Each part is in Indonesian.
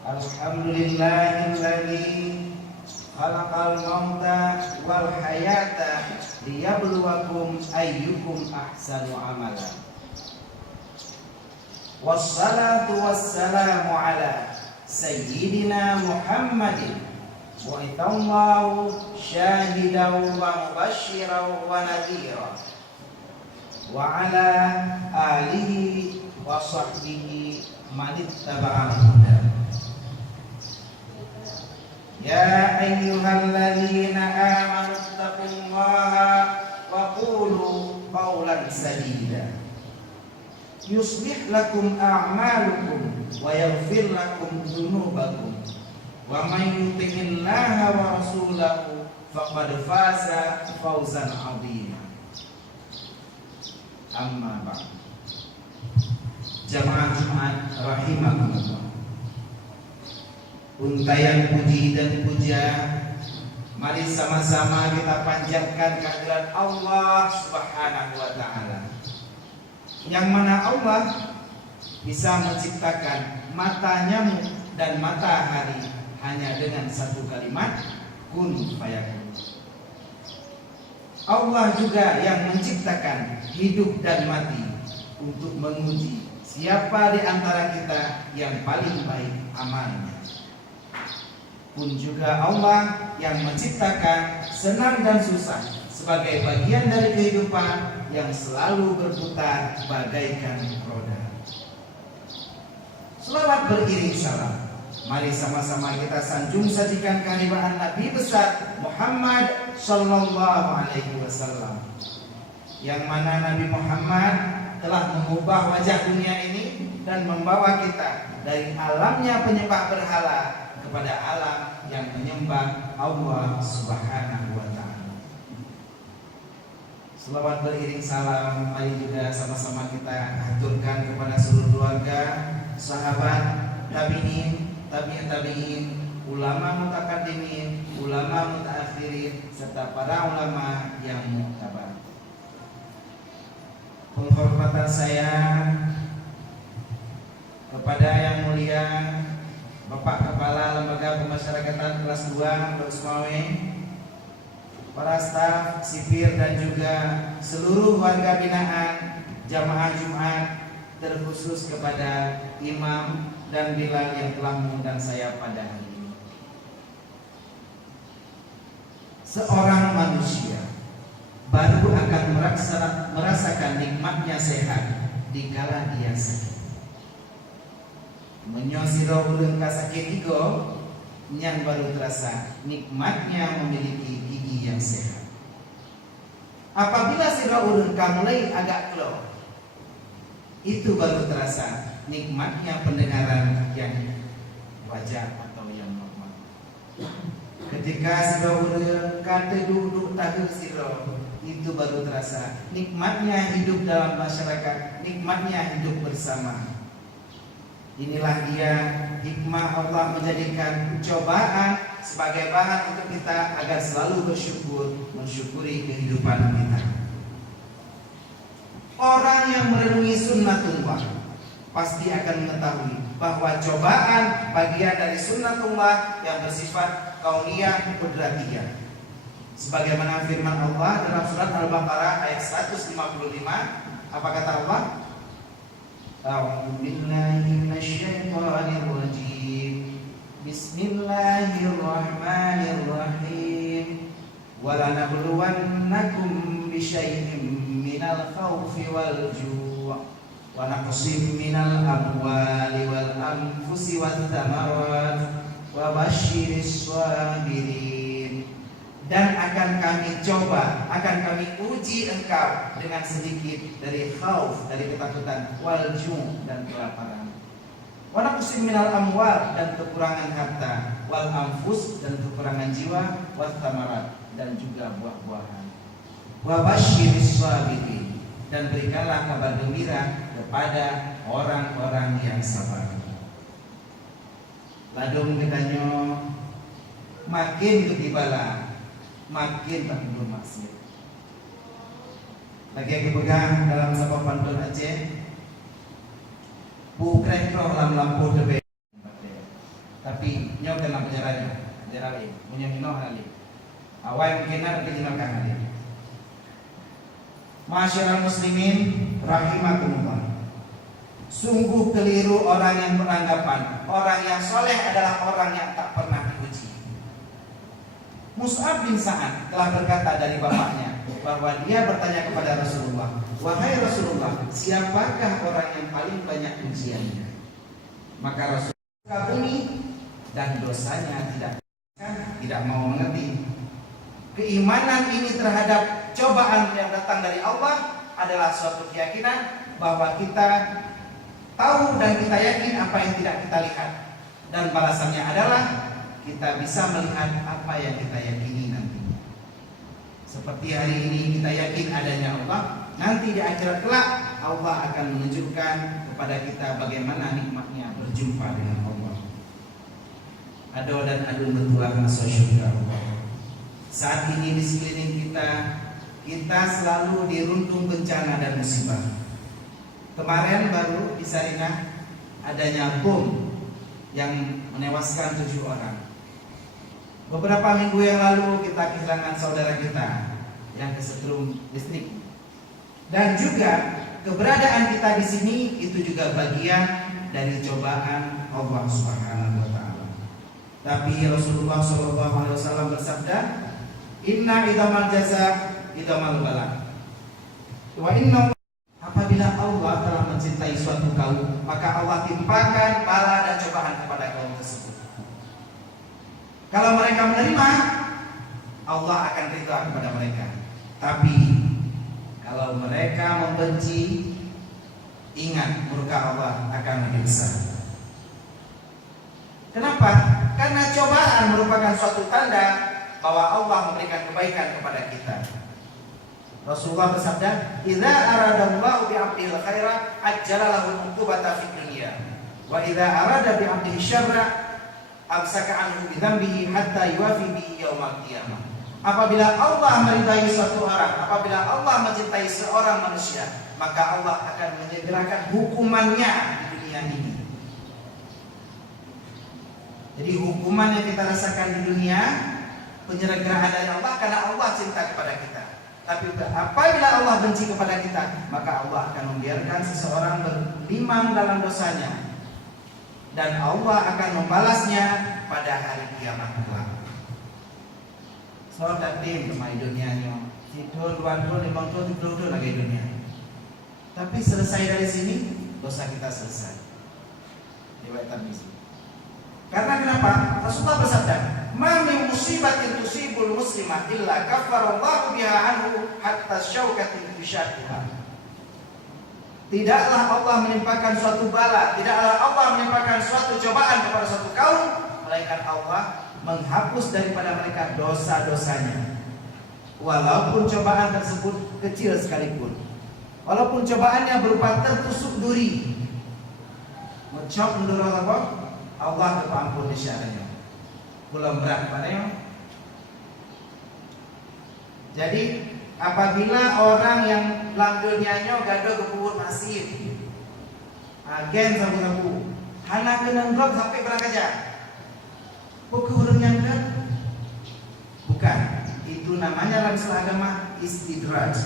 Alhamdulillahilladzi khalaqal mauta wal hayata liyabluwakum ayyukum ahsanu amala. Wassalatu wassalamu ala sayyidina Muhammadin bu'ithallahu syahidan wa mubasysyiran wa nadhira wa ala alihi wa sahbihi man ittaba'al huda. Ya ayyuhalladzina amanu taqullaha wa qulu qawlan sadida yuslih lakum a'malukum wa yaghfir lakum dzunubakum wa may yuti'illaha wa rasulahu faqad faza fawzan 'azima. Amma ba'd. Jamaah Jumat rahimakumullah. Untayan puji dan puja, mari sama-sama kita panjatkan kehadirat Allah Subhanahu wa taala. Yang mana Allah bisa menciptakan mata nyamuk dan matahari hanya dengan satu kalimat kun fayakun. Allah juga yang menciptakan hidup dan mati untuk menguji siapa di antara kita yang paling baik amalnya. Pun juga Allah yang menciptakan senang dan susah sebagai bagian dari kehidupan yang selalu berputar bagaikan roda. Selawat beriring salam, mari sama-sama kita sanjung sajikan kehadiran Nabi besar Muhammad sallallahu alaihi wasallam, yang mana Nabi Muhammad telah mengubah wajah dunia ini dan membawa kita dari alamnya penyembah berhala kepada alam yang menyembah Allah Subhanahu wa taala. Selawat beriring salam, mari juga sama-sama kita aturkan kepada seluruh keluarga, sahabat, tabi'in, tabi'in tabi'in, ulama mutaqaddimin, ulama mutaakhirin, serta para ulama yang muktabar. Penghormatan saya kepada yang mulia Bapak Kepala Lembaga Pemasyarakatan kelas 2 Usmawi, para staf, sipir dan juga seluruh warga binaan Jamaah Jumat, terkhusus kepada imam dan bilal yang telah mengundang saya pada hari ini. Seorang manusia baru akan merasakan nikmatnya sehat dikala dia sakit. Menyosiro ulun kasakit igo yang baru terasa nikmatnya memiliki gigi yang sehat. Apabila siro ulun mulai agak klo, itu baru terasa nikmatnya pendengaran yang wajar atau yang normal. Ketika siro ulun kate duduk tahu siro, itu baru terasa nikmatnya hidup dalam masyarakat, nikmatnya hidup bersama. Inilah dia hikmah Allah menjadikan cobaan sebagai bahan untuk kita agar selalu bersyukur, mensyukuri kehidupan kita. Orang yang merenungi sunnatullah pasti akan mengetahui bahwa cobaan bagian dari sunnatullah yang bersifat kauniyah qudratiyah. Sebagaimana firman Allah dalam surat Al-Baqarah ayat 155, apa kata Allah? A'udzu billahi minasyaitonir rajim. Bismillahirrahmanirrahim. Wa lanabluwannakum bisyai'in minal khaufi wal ju' wa naqsim minal amwali wal anfusi wath thamarat wa basyiris sabirin. Dan akan kami coba, akan kami uji engkau dengan sedikit dari khauf, dari ketakutan, wal ju' dan kelaparan, wa naqsim minal amwal dan kekurangan harta, wal anfus dan kekurangan jiwa, wat thamarat dan juga buah-buahan, wa basyiris sabirin dan berikanlah kabar gembira kepada orang-orang yang sabar. Ladung kitanya makin ketibala, makin tak perlu maksiat. Lagi yang dipegang dalam sebuah pantun Aceh, bukrek roh lam lampu tebe. kali punya minum kali awal mungkin ada kejenakan kali. Masyarakat muslimin rahimakumullah. Sungguh keliru orang yang beranggapan orang yang soleh adalah orang yang tak pernah diuji. Mus'ab bin Sa'ad telah berkata dari bapaknya bahwa dia bertanya kepada Rasulullah, wahai Rasulullah, siapakah orang yang paling banyak ujiannya? Maka Rasulullah kagumi dan dosanya tidak mau mengerti. Keimanan ini terhadap cobaan yang datang dari Allah adalah suatu keyakinan bahwa kita tahu dan kita yakin apa yang tidak kita lihat, dan balasannya adalah kita bisa melihat apa yang kita yakini nantinya. Seperti hari ini kita yakin adanya Allah, nanti di akhirat kelak Allah akan menunjukkan kepada kita bagaimana nikmatnya berjumpa dengan Allah. Ado dan adu betulah masuk syurga Allah. Saat ini di sekeliling kita selalu dirundung bencana dan musibah. Kemarin baru di Sarinah adanya bom yang menewaskan 7 orang. Beberapa minggu yang lalu kita kehilangan saudara kita yang kesetrum listrik. Dan juga keberadaan kita di sini itu juga bagian dari cobaan Allah Subhanahu wa taala. Tapi Rasulullah SAW bersabda, "Inna idamal jaza idamal bala." Wa inna, apabila Allah telah mencintai suatu kaum, maka Allah timpakan bala dan cobaan kepada kaum tersebut. Kalau mereka menerima, Allah akan ridha kepada mereka. Tapi kalau mereka membenci, ingat murka Allah akan lebih besar. Kenapa? Karena cobaan merupakan suatu tanda bahwa Allah memberikan kebaikan kepada kita. Rasulullah bersabda, "Idza aradallahu bi'abdihi khaira ajjala lahu uqubata fid dunya, wa idza arada bi'abdihi syarra amsaka anhu bi dzambihi hatta yuwafi bihi yaumal qiyamah." Apabila Allah meridai suatu orang, apabila Allah mencintai seorang manusia, maka Allah akan menyegerakan hukumannya di dunia ini. Jadi hukuman yang kita rasakan di dunia, penyelenggaraan dari Allah karena Allah cinta kepada kita. Tapi apabila Allah benci kepada kita, maka Allah akan membiarkan seseorang berlimang dalam dosanya, dan Allah akan membalasnya pada hari kiamat kelak. So takdim kemai dunianya, tidur 2 5 tahun tidur lagi dunia. Tapi selesai dari sini, dosa kita selesai. Riwayat Tirmizi. Karena kenapa? Rasulullah bersabda, "Ma min musibatin tusibul muslimah illa kafarallahu biha anhu hatta syaukatin fi syaqqiha." Tidaklah Allah menimpakan suatu bala, tidaklah Allah menimpakan suatu cobaan kepada suatu kaum, melainkan Allah menghapus daripada mereka dosa-dosanya. Walaupun cobaan tersebut kecil sekalipun. Walaupun cobaannya berupa tertusuk duri. Mencop mendorong apa? Allah kepampun isyaranya. Belum berat padanya. Jadi apabila orang yang langgulnya gaduh kebubur masif, agen sabu-sabu, hana kena drop sampai berangkat aja. Bukan kan? Bukan. Itu namanya dalam istilah agama istidraj.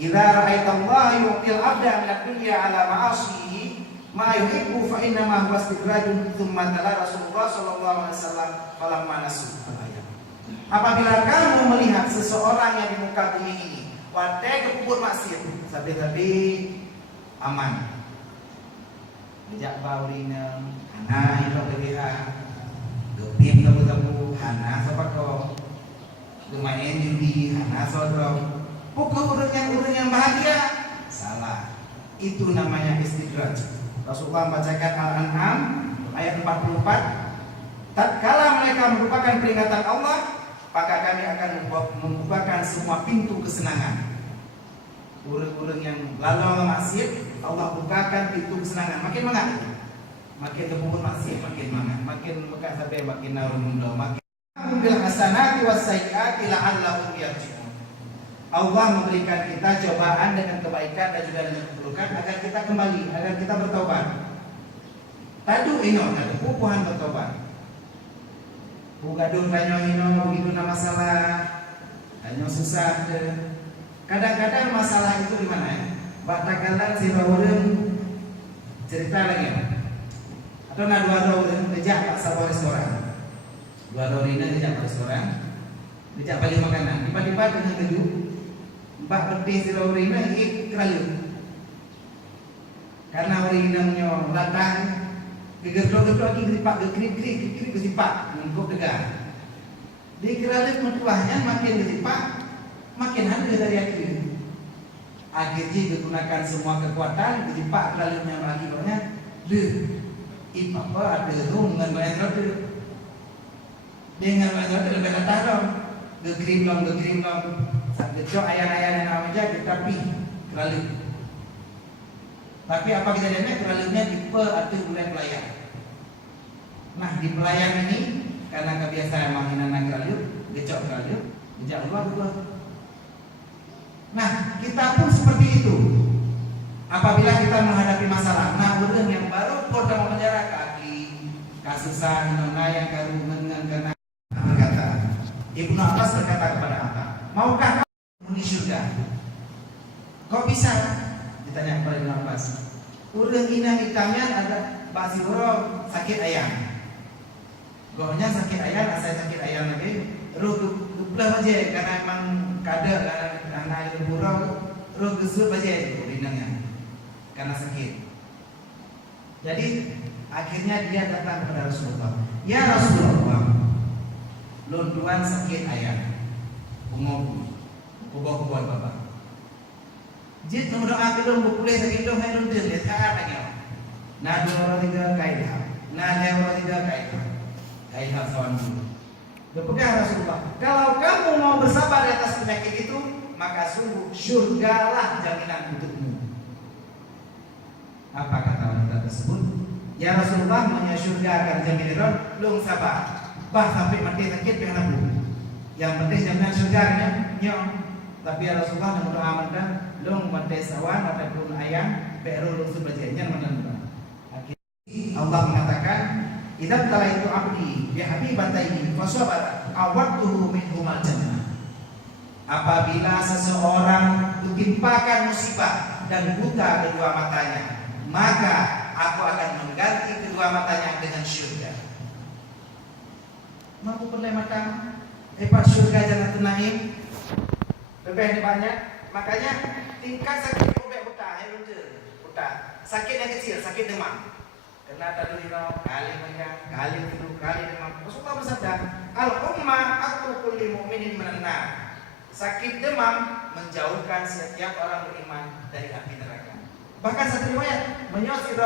Idza ra'aitallaha yu'til 'abda min ad-dunya 'ala ma'asihi ma yuhibbu fa inna ma huwa istidrajun. Tsumma tala Rasulullah sallallahu alaihi wasallam falamma nasu ayat. Apabila kamu melihat seseorang yang di muka bumi ini wadai kebubur maksiat, tapi aman. Bijak baurina, ana itu belia. Gepim tabu-tabu, hana sapako. Gemain judi, hana sodro. Pukul urun yang bahagia. Salah. Itu namanya istidraj. Rasulullah membacakan Al-An'am ayat 44. Tatkala mereka merupakan peringatan Allah, maka kami akan membukakan semua pintu kesenangan. Urun-urun yang lalu maksiat, Allah bukakan pintu kesenangan. Makin mangat. Makin kebubur maksiat, makin mangat. Makin bekas sampai makin narumundo, makin bil hasanati was sayyiati la'allahum yarji'un. Allah memberikan kita cobaan dengan kebaikan dan juga dengan keburukan agar kita kembali, agar kita bertobat. Tadu ino, pupuhan bertobat. gaduh tanya hino begitu na masalah, tanya susah deh. Kadang-kadang masalah itu di mana ya? Batakalan si orang cerita lagi, atau na dua orang kerja pak sebuah restoran, dua orang ini kerja pak restoran, kerja beli makanan, tiba-tiba dengan keju, mbak peti si orang ini kerayu, karena orang ini nyo latang, geger-geger lagi keripak, geger kesipak, mengkop degan, di kerayu mentuahnya makin kesipak, makin harga dari akhir. Akhirnya digunakan semua kekuatan, kesipak keralunya akibatnya, apa ada dengan banyak roda, dengan banyak roda lebih katakan, gegrim long, gecok ayam-ayam yang aja, tapi keralu. Tapi apa kejadiannya keralunya tipe atau mulai pelayan. Nah di pelayan ini karena kebiasaan mainan keralu, gecok keralu, gecok luar. Nah, kita pun seperti itu. Apabila kita menghadapi masalah, nah orang yang baru kodang menjara kaki, kasusan, nona yang karungan karena berkata, Ibnu Abbas berkata kepada Atta, maukah kamu menghuni surga? Kok bisa? Ditanya kepada Ibnu Abbas. Orang ina hitamnya ada basi boro sakit ayam. Gohnya sakit ayam, asal sakit ayam lagi. Ruplah aja karena emang kada karena itu buruk, roh gesur aja itu rinangnya karena sakit. Jadi akhirnya dia datang kepada Rasulullah. Ya Rasulullah, lunduan sakit ayam, bungobu, kubah bapak. Jid nomor doa kedua bukule sakit dong hai lundur lihat lagi. Nah dua tiga kaidah, nah dua tiga kaidah sawan dulu. Berpegang Rasulullah, kalau kamu mau bersabar di atas penyakit itu, maka sungguh surgalah jaminan untukmu. Apa kata wanita tersebut? Ya Rasulullah, punya surga akan jamin long sabar. Bah sampai mati sakit dengan aku. Yang penting jaminan surganya nyong. Tapi ya Rasulullah namun doa manda long mati sawan ataupun ayam beru long subajanya menentukan. Akhirnya Allah mengatakan, idza talaitu abdi bi habibataihi fasabara awatuhu minhumal jannah. Apabila seseorang ditimpakan musibah dan buta kedua matanya, maka aku akan mengganti kedua matanya dengan syurga. Mampu perlai mata hebat syurga jangan tenaim lebih banyak. Makanya tingkat sakit kubek buta, buta. Sakit yang kecil, sakit demam. Karena tadi kali megang, kali tidur, kali demam. Rasulullah bersabda, al-umma aku kulli mu'minin minan. Sakit demam menjauhkan setiap orang beriman dari api neraka. Bahkan satu riwayat menyosir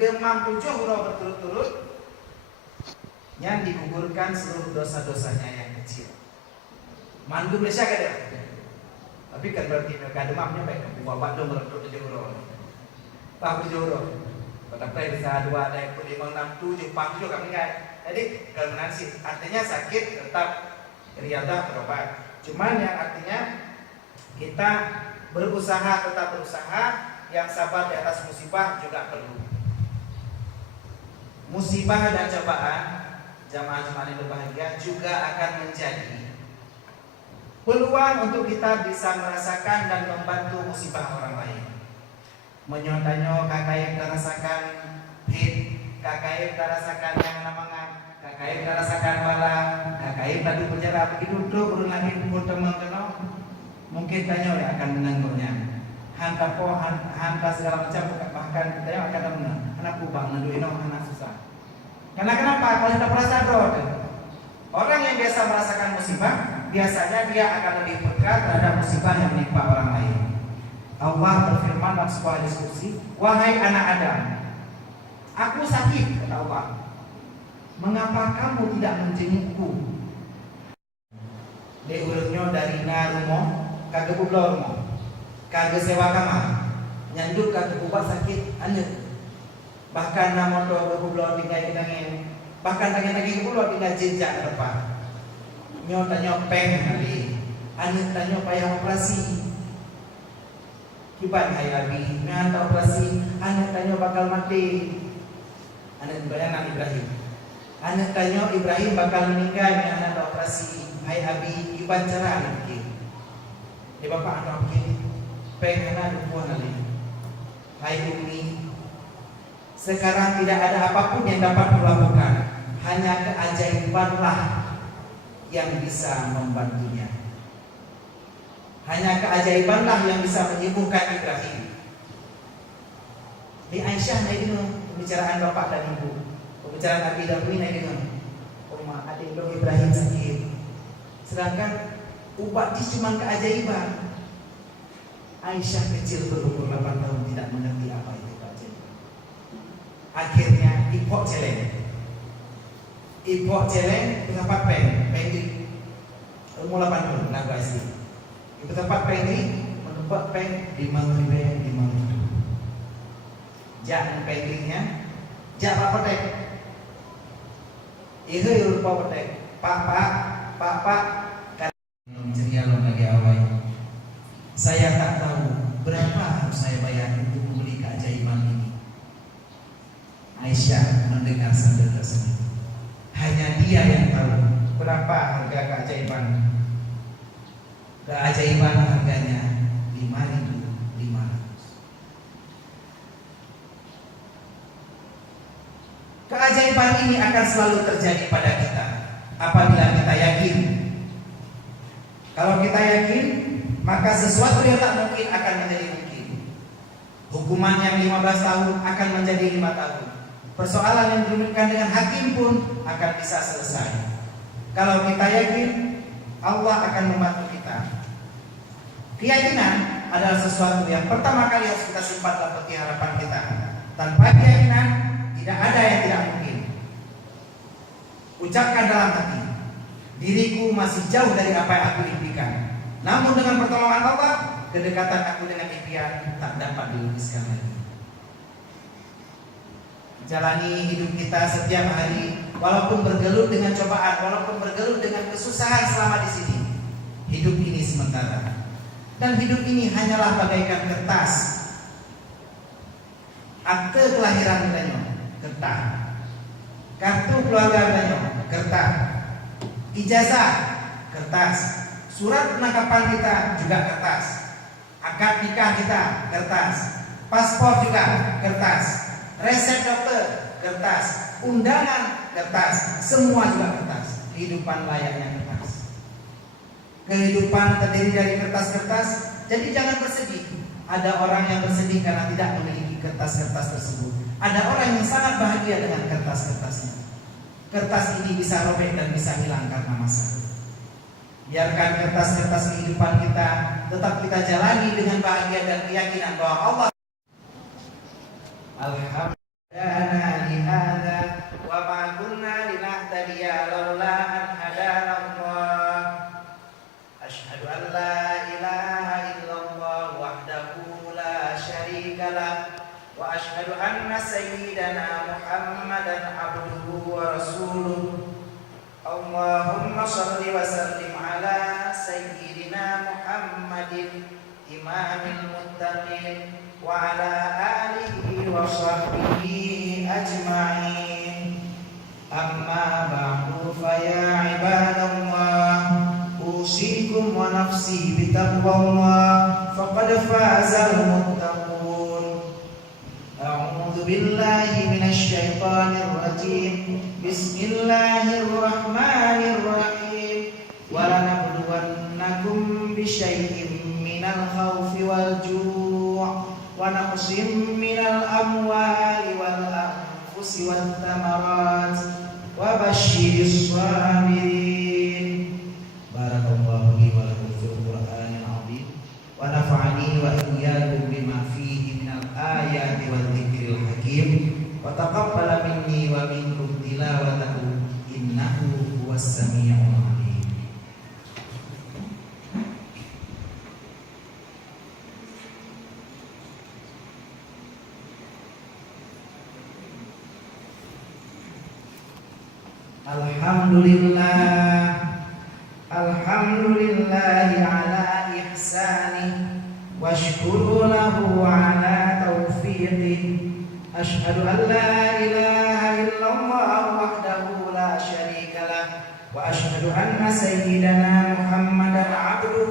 demam 7 huruf berturut-turut yang digugurkan seluruh dosa-dosanya yang kecil. Mandu Malaysia kada. Tapi kan berarti mereka demamnya baik. Buat dong meredup 7 huruf. Tak 7 huruf. Tapi bisa 2, 4, 5, 6, 7, 40 kami enggak. Jadi kalau menansi artinya sakit tetap riadah berobat. Cuman yang artinya kita berusaha, tetap berusaha, yang sabar di atas musibah juga perlu. Musibah dan cobaan jamaah-jamaah yang berbahagia juga akan menjadi peluang untuk kita bisa merasakan dan membantu musibah orang lain. Menyontanyo kakak terasakan hit, kakak terasakan yang namangan, kakak terasakan malam, kakak tadi penjara begitu duduk lagi pukul teman kenal, mungkin tanya ya akan menanggungnya. Hantar segala macam bahkan kita akan menang. Anak kubang nanduin anak susah. Karena kenapa? Kalau kita merasa drop, orang yang biasa merasakan musibah biasanya dia akan lebih peka terhadap musibah yang menimpa orang lain. Allah berfirman dalam sebuah diskusi, wahai anak Adam, aku sakit, kata Allah. Mengapa kamu tidak menjengukku? Diurutnya dari narumo, kagak bublormo, kagak sewa kamar, nyanduk kagak kubah sakit, ane. Bahkan nama doa berbublor tinggal kitangin, bahkan tangan-tangan bublor tinggal jenjak ke depan. Nyota nyopeng kali, ane tanya payah operasi. Kibat hayabi, ngantar operasi, anak tanya bakal mati. Anak bayang Nabi Ibrahim. Anak tanya Ibrahim bakal menikah dengan anak operasi. Hai abi, iban cara anak ke. Di bapak anak ke. Pengen anak puan alih. Hai umi, sekarang tidak ada apapun yang dapat dilakukan. Hanya keajaibanlah yang bisa membantunya. Hanya keajaibanlah yang bisa menyembuhkan Ibrahim. Di Aisyah ini pembicaraan bapak dan ibu. Pembicaraan Abi dan Umi ini Oma adik dong Ibrahim sakit. Sedangkan ubat itu cuma keajaiban. Aisyah kecil berumur 8 tahun tidak mengerti apa itu keajaiban. Akhirnya ipok celeng tempat pendek umur 8 tahun lagu SD. Itu tempat pendek menempat di Mangribe. Jak pendeknya jak apa tek. Ihe lupa tek. Pak ceria lo lagi awal. Saya tak tahu berapa harus saya bayar untuk membeli keajaiban ini. Aisyah mendengar sambil tersenyum. Hanya dia yang tahu berapa harga keajaiban. Keajaiban harganya 5.500. Keajaiban ini akan selalu terjadi pada kita apabila kita yakin. Kalau kita yakin, maka sesuatu yang tak mungkin akan menjadi mungkin. Hukuman yang 15 tahun akan menjadi 5 tahun. Persoalan yang dirumitkan dengan hakim pun akan bisa selesai. Kalau kita yakin, Allah akan membantu kita. Keyakinan adalah sesuatu yang pertama kali harus kita simpan dalam peti harapan kita. Tanpa keyakinan, tidak ada yang tidak mungkin. Ucapkan dalam hati, diriku masih jauh dari apa yang aku impikan. Namun dengan pertolongan Allah, kedekatan aku dengan impian tak dapat dilukiskan lagi. Jalani hidup kita setiap hari, walaupun bergelut dengan cobaan, walaupun bergelut dengan kesusahan selama di sini. Hidup ini sementara, dan hidup ini hanyalah bagaikan kertas. Akte kelahiran kita kertas, kartu keluarga kita kertas, ijazah kertas, surat penangkapan kita juga kertas, akad nikah kita kertas, paspor juga kertas, resep dokter kertas, undangan kertas, semua juga kertas. Kehidupan layaknya kertas. Kehidupan terdiri dari kertas-kertas. Jadi jangan bersedih. Ada orang yang bersedih karena tidak memiliki kertas-kertas tersebut. Ada orang yang sangat bahagia dengan kertas-kertasnya. Kertas ini bisa robek dan bisa hilang karena masa. Biarkan kertas-kertas kehidupan kita tetap kita jalani dengan bahagia dan keyakinan bahwa Allah. Alhamdulillah lihada wa ma kunna linahtadiya laula an hadana Allah. Asyhadu an la ilaha illallah wahdahu la syarika lah wa asyhadu anna sayyidana Muhammadan abduhu wa rasuluh. Allahumma shalli wa sallim ala sayyidina Muhammadin imamil muttaqin wa ala alihi wa sahbihi ajma'in. Amma ba'du fa ya ibadallah, usikum wa nafsi bitaqwallah faqad fazal muttaqun. A'udzu billahi minasy syaithanir rajim. Bismillahirrahmanirrahim. Wa lanabluwannakum bisyai'in minal khaufi wal ju' wa naqsim minal amwali wal anfusi wat thamarat wa basyiris sabirin. Barakallahu li wa lakum fil Qur'anil 'azim wa nafa'ani wa iyyakum bima fihi minal ayati wal dzikril hakim wa taqabbala minni wa minkum tilawatahu innahu huwas samii'ul 'aliim. Alhamdulillahi ala ihsani wa syukuru lahu ala taufiqi. Asyhadu an la ilaha illallah wahdahu la wa asyhadu anna sayyidana Muhammadan abduhu